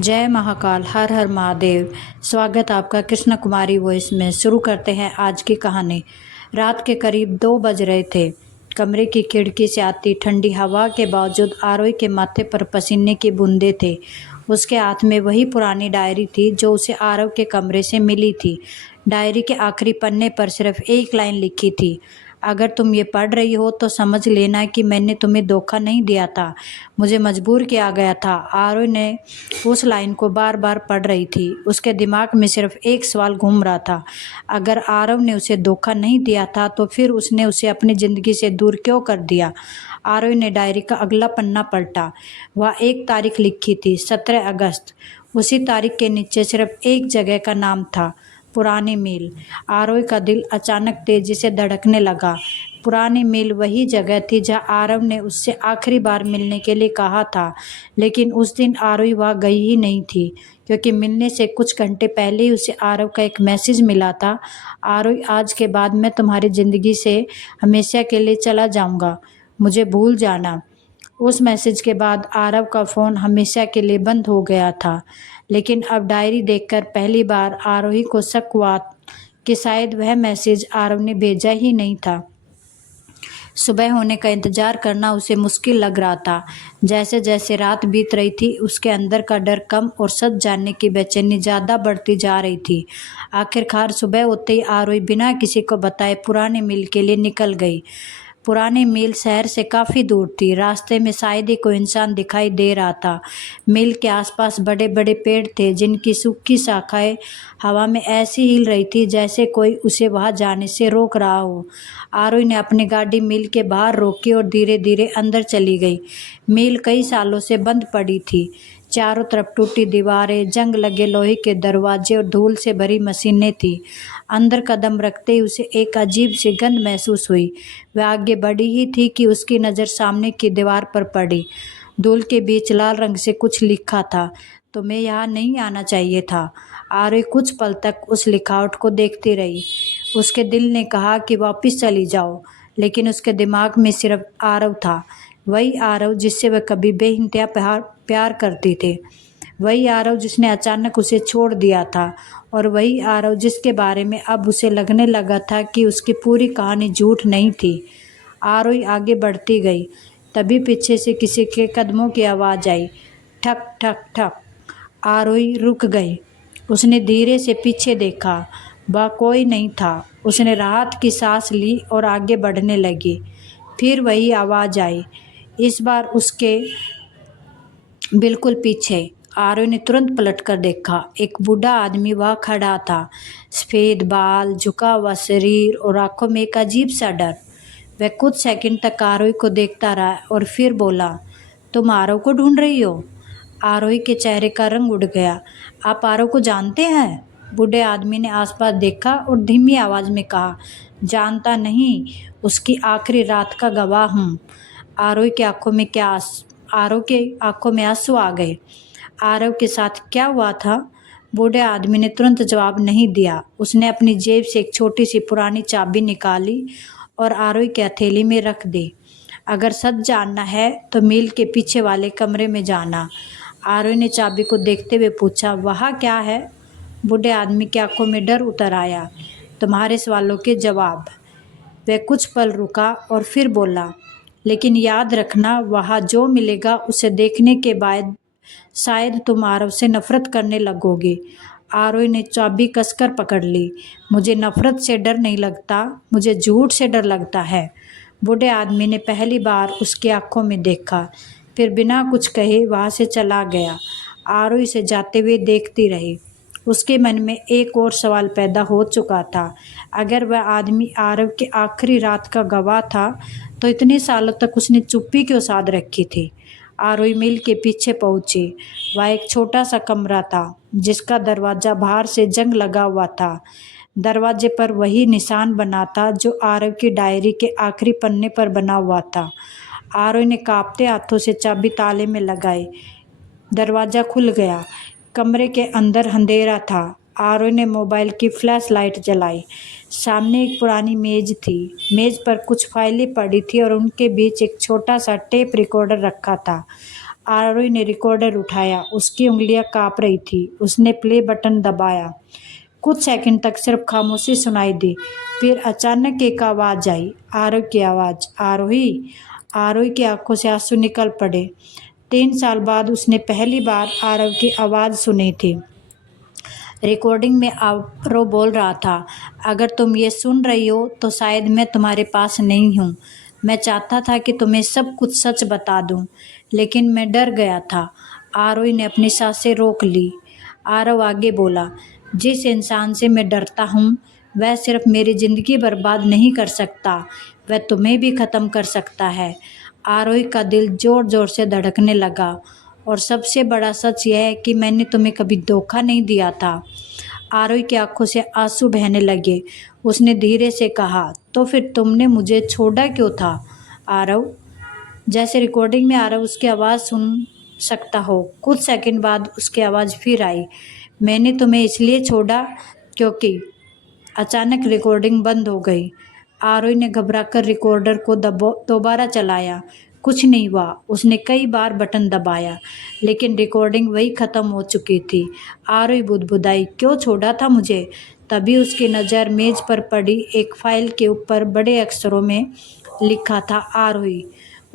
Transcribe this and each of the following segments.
जय महाकाल, हर हर महादेव। स्वागत आपका कृष्ण कुमारी वॉइस में। शुरू करते हैं आज की कहानी। रात के करीब 2 बज रहे थे। कमरे की खिड़की से आती ठंडी हवा के बावजूद आरोही के माथे पर पसीने की बूंदें थे। उसके हाथ में वही पुरानी डायरी थी जो उसे आरव के कमरे से मिली थी। डायरी के आखिरी पन्ने पर सिर्फ एक लाइन लिखी थी, अगर तुम ये पढ़ रही हो तो समझ लेना कि मैंने तुम्हें धोखा नहीं दिया था, मुझे मजबूर किया गया था। आरोही ने उस लाइन को बार बार पढ़ रही थी। उसके दिमाग में सिर्फ एक सवाल घूम रहा था, अगर आरव ने उसे धोखा नहीं दिया था तो फिर उसने उसे अपनी ज़िंदगी से दूर क्यों कर दिया। आरोही ने डायरी का अगला पन्ना पलटा। वह एक तारीख लिखी थी, 17 अगस्त। उसी तारीख के नीचे सिर्फ एक जगह का नाम था, पुरानी मील। आरोही का दिल अचानक तेजी से धड़कने लगा। पुरानी मील वही जगह थी जहां आरव ने उससे आखिरी बार मिलने के लिए कहा था, लेकिन उस दिन आरोही वहां गई ही नहीं थी, क्योंकि मिलने से कुछ घंटे पहले ही उसे आरव का एक मैसेज मिला था। आरोही, आज के बाद मैं तुम्हारी ज़िंदगी से हमेशा के लिए चला जाऊंगा, मुझे भूल जाना। उस मैसेज के बाद आरव का फ़ोन हमेशा के लिए बंद हो गया था, लेकिन अब डायरी देखकर पहली बार आरोही को शक हुआ कि शायद वह मैसेज आरव ने भेजा ही नहीं था। सुबह होने का इंतजार करना उसे मुश्किल लग रहा था। जैसे जैसे रात बीत रही थी, उसके अंदर का डर कम और सच जानने की बेचैनी ज़्यादा बढ़ती जा रही थी। आखिरकार सुबह होते ही आरोही बिना किसी को बताए पुराने मिल के लिए निकल गई। पुरानी मील शहर से काफ़ी दूर थी। रास्ते में शायद ही कोई इंसान दिखाई दे रहा था। मील के आसपास बड़े बड़े पेड़ थे, जिनकी सूखी शाखाएं हवा में ऐसी हिल रही थी जैसे कोई उसे वहां जाने से रोक रहा हो। आरोही ने अपनी गाड़ी मील के बाहर रोकी और धीरे धीरे अंदर चली गई। मील कई सालों से बंद पड़ी थी। चारों तरफ टूटी दीवारें, जंग लगे लोहे के दरवाजे और धूल से भरी मशीनें थीं। अंदर कदम रखते ही उसे एक अजीब सी गंध महसूस हुई। वह आगे बढ़ी ही थी कि उसकी नज़र सामने की दीवार पर पड़ी। धूल के बीच लाल रंग से कुछ लिखा था, तुम्हें यहाँ नहीं आना चाहिए था। आरोही कुछ पल तक उस लिखावट को देखती रही। उसके दिल ने कहा कि वापस चली जाओ, लेकिन उसके दिमाग में सिर्फ आरव था। वही आरव जिससे वह कभी बेइंतहा प्यार करती थी। वही आरव जिसने अचानक उसे छोड़ दिया था, और वही आरव जिसके बारे में अब उसे लगने लगा था कि उसकी पूरी कहानी झूठ नहीं थी। आरोही आगे बढ़ती गई। तभी पीछे से किसी के कदमों की आवाज़ आई, ठक ठक ठक। आरोही रुक गई। उसने धीरे से पीछे देखा। वह कोई नहीं था। उसने राहत की सांस ली और आगे बढ़ने लगी। फिर वही आवाज़ आई, इस बार उसके बिल्कुल पीछे। आरोही ने तुरंत पलटकर देखा। एक बूढ़ा आदमी वहाँ खड़ा था, सफ़ेद बाल, झुका हुआ शरीर और आंखों में एक अजीब सा डर। वह कुछ सेकंड तक आरोही को देखता रहा और फिर बोला, तुम आरव को ढूंढ रही हो? आरोही के चेहरे का रंग उड़ गया। आप आरव को जानते हैं? बूढ़े आदमी ने आसपास देखा और धीमी आवाज़ में कहा, जानता नहीं, उसकी आखिरी रात का गवाह हूँ। आरोही की आंखों में आरव के आंखों में आंसू आ गए। आरव के साथ क्या हुआ था? बूढ़े आदमी ने तुरंत जवाब नहीं दिया। उसने अपनी जेब से एक छोटी सी पुरानी चाबी निकाली और आरोही के हथेली में रख दी। अगर सच जानना है तो मील के पीछे वाले कमरे में जाना। आरोही ने चाबी को देखते हुए पूछा, वहाँ क्या है? बूढ़े आदमी की आंखों में डर उतर आया। तुम्हारे सवालों के जवाब। वह कुछ पल रुका और फिर बोला, लेकिन याद रखना, वहाँ जो मिलेगा उसे देखने के बाद शायद तुम आरव से नफरत करने लगोगे। आरोही ने चाबी कसकर पकड़ ली। मुझे नफरत से डर नहीं लगता, मुझे झूठ से डर लगता है। बूढ़े आदमी ने पहली बार उसकी आंखों में देखा, फिर बिना कुछ कहे वहाँ से चला गया। आरोही से जाते हुए देखती रही। उसके मन में एक और सवाल पैदा हो चुका था। अगर वह आदमी आरव के आखिरी रात का गवाह था, तो इतने सालों तक उसने चुप्पी क्यों साध रखी थी? आरोही मील के पीछे पहुंची। वह एक छोटा सा कमरा था, जिसका दरवाज़ा बाहर से जंग लगा हुआ था। दरवाजे पर वही निशान बना था जो आरव की डायरी के आखिरी पन्ने पर बना हुआ था। आरोही ने कांपते हाथों से चाबी ताले में लगाई। दरवाज़ा खुल गया। कमरे के अंदर अंधेरा था। आरोही ने मोबाइल की फ्लैश लाइट जलाई। सामने एक पुरानी मेज थी। मेज पर कुछ फाइलें पड़ी थी और उनके बीच एक छोटा सा टेप रिकॉर्डर रखा था। आरोही ने रिकॉर्डर उठाया। उसकी उंगलियां कांप रही थी। उसने प्ले बटन दबाया। कुछ सेकंड तक सिर्फ खामोशी सुनाई दी। फिर अचानक एक आवाज आई, आरोही की आवाज। आरोही। आरोही की आंखों से आंसू निकल पड़े। 3 साल बाद उसने पहली बार आरव की आवाज़ सुनी थी। रिकॉर्डिंग में आरव बोल रहा था, अगर तुम ये सुन रही हो तो शायद मैं तुम्हारे पास नहीं हूँ। मैं चाहता था कि तुम्हें सब कुछ सच बता दूँ, लेकिन मैं डर गया था। आरोही ने अपनी सांसें रोक ली। आरव आगे बोला, जिस इंसान से मैं डरता हूँ वह सिर्फ मेरी ज़िंदगी बर्बाद नहीं कर सकता, वह तुम्हें भी ख़त्म कर सकता है। आरोही का दिल ज़ोर ज़ोर से धड़कने लगा। और सबसे बड़ा सच यह है कि मैंने तुम्हें कभी धोखा नहीं दिया था। आरोही की आंखों से आंसू बहने लगे। उसने धीरे से कहा, तो फिर तुमने मुझे छोड़ा क्यों था आरव? जैसे रिकॉर्डिंग में आरव उसकी आवाज़ सुन सकता हो। कुछ सेकंड बाद उसकी आवाज़ फिर आई, मैंने तुम्हें इसलिए छोड़ा क्योंकि। अचानक रिकॉर्डिंग बंद हो गई। आरोही ने घबराकर रिकॉर्डर को दोबारा चलाया। कुछ नहीं हुआ। उसने कई बार बटन दबाया, लेकिन रिकॉर्डिंग वही ख़त्म हो चुकी थी। आरोही बुदबुदाई, क्यों छोड़ा था मुझे? तभी उसकी नज़र मेज़ पर पड़ी एक फाइल के ऊपर बड़े अक्षरों में लिखा था, आरोही।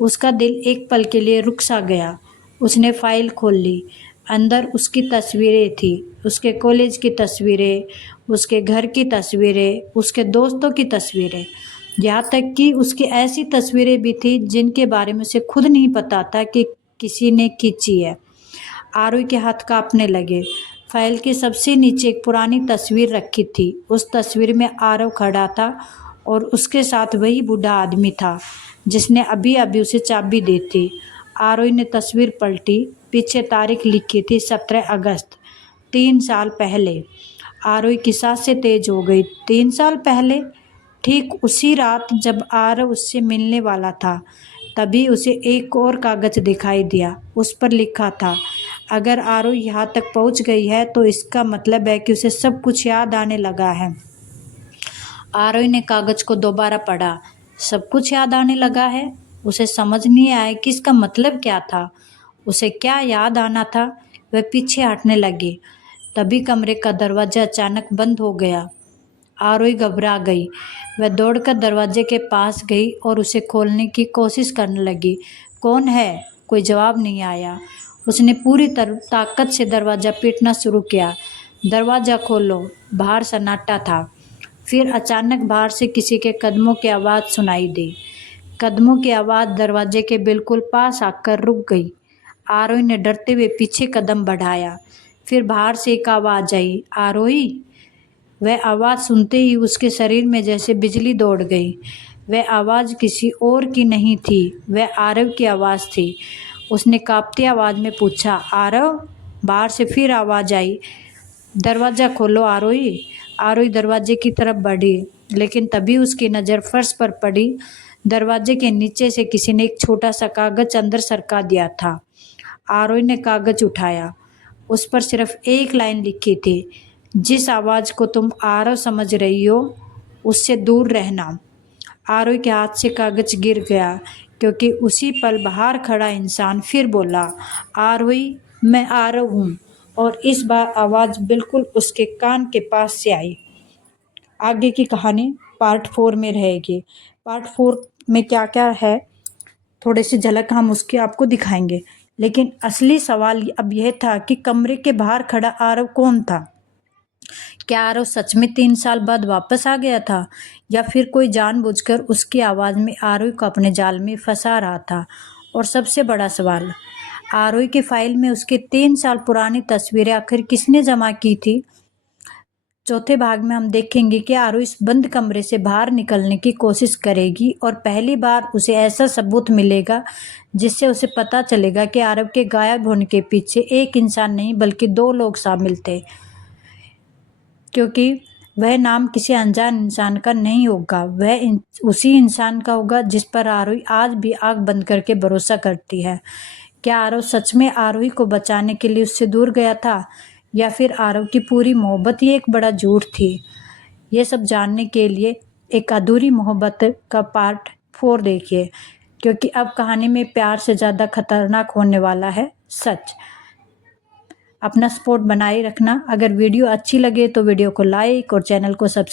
उसका दिल एक पल के लिए रुक सा गया। उसने फाइल खोल ली। अंदर उसकी तस्वीरें थी, उसके कॉलेज की तस्वीरें, उसके घर की तस्वीरें, उसके दोस्तों की तस्वीरें, यहाँ तक कि उसकी ऐसी तस्वीरें भी थी जिनके बारे में उसे खुद नहीं पता था कि किसी ने खींची है। आरोही के हाथ कांपने लगे। फाइल के सबसे नीचे एक पुरानी तस्वीर रखी थी। उस तस्वीर में आरव खड़ा था और उसके साथ वही बूढ़ा आदमी था जिसने अभी अभी उसे चाबी दी थी। आरोही ने तस्वीर पलटी। पीछे तारीख लिखी थी 17 अगस्त, 3 साल पहले। आरोही की सांसें तेज हो गई। 3 साल पहले? ठीक उसी रात जब आरव उससे मिलने वाला था, तभी उसे एक और कागज दिखाई दिया। उस पर लिखा था, अगर आरव यहाँ तक पहुँच गई है तो इसका मतलब है कि उसे सब कुछ याद आने लगा है। आरोही ने कागज को दोबारा पढ़ा। सब कुछ याद आने लगा है? उसे समझ नहीं आया कि इसका मतलब क्या था। उसे क्या याद आना था? वह पीछे हटने लगी। तभी कमरे का दरवाज़ा अचानक बंद हो गया। आरोही घबरा गई। वह दौड़कर दरवाजे के पास गई और उसे खोलने की कोशिश करने लगी। कौन है? कोई जवाब नहीं आया। उसने पूरी ताकत से दरवाज़ा पीटना शुरू किया। दरवाज़ा खोलो। बाहर सन्नाटा था। फिर अचानक बाहर से किसी के कदमों की आवाज़ सुनाई दी। कदमों की आवाज़ दरवाजे के बिल्कुल पास आकर रुक गई। आरोही ने डरते हुए पीछे कदम बढ़ाया। फिर बाहर से एक आवाज़ आई, आरोही। वह आवाज़ सुनते ही उसके शरीर में जैसे बिजली दौड़ गई। वह आवाज़ किसी और की नहीं थी, वह आरव की आवाज़ थी। उसने काँपती आवाज़ में पूछा, आरव? बाहर से फिर आवाज़ आई, दरवाज़ा खोलो आरोही। आरोही दरवाजे की तरफ बढ़ी, लेकिन तभी उसकी नज़र फर्श पर पड़ी। दरवाजे के नीचे से किसी ने एक छोटा सा कागज़ अंदर सरका दिया था। आरोही ने कागज़ उठाया। उस पर सिर्फ एक लाइन लिखी थी, जिस आवाज़ को तुम आरव समझ रही हो उससे दूर रहना। आरोही के हाथ से कागज़ गिर गया, क्योंकि उसी पल बाहर खड़ा इंसान फिर बोला, आरोही, मैं आरव हूँ। और इस बार आवाज़ बिल्कुल उसके कान के पास से आई। आगे की कहानी पार्ट 4 में रहेगी। पार्ट 4 में क्या क्या है, थोड़ी सी झलक हम उसकी आपको दिखाएंगे। लेकिन असली सवाल अब यह था कि कमरे के बाहर खड़ा आरव कौन था? क्या आरव सच में 3 साल बाद वापस आ गया था, या फिर कोई जानबूझकर उसकी आवाज़ में आरोही को अपने जाल में फंसा रहा था? और सबसे बड़ा सवाल, आरोही की फाइल में उसके 3 साल पुरानी तस्वीरें आखिर किसने जमा की थी? चौथे भाग में हम देखेंगे कि आरोही इस बंद कमरे से बाहर निकलने की कोशिश करेगी और पहली बार उसे ऐसा सबूत मिलेगा जिससे उसे पता चलेगा कि आरव के गायब होने के पीछे एक इंसान नहीं बल्कि 2 लोग शामिल थे, क्योंकि वह नाम किसी अनजान इंसान का नहीं होगा, वह उसी इंसान का होगा जिस पर आरोही आज भी आंख बंद करके भरोसा करती है। क्या आरव सच में आरोही को बचाने के लिए उससे दूर गया था, या फिर आरव की पूरी मोहब्बत ही एक बड़ा झूठ थी? ये सब जानने के लिए एक अधूरी मोहब्बत का पार्ट 4 देखिए, क्योंकि अब कहानी में प्यार से ज़्यादा खतरनाक होने वाला है। सच। अपना सपोर्ट बनाए रखना। अगर वीडियो अच्छी लगे तो वीडियो को लाइक और चैनल को सब्सक्राइब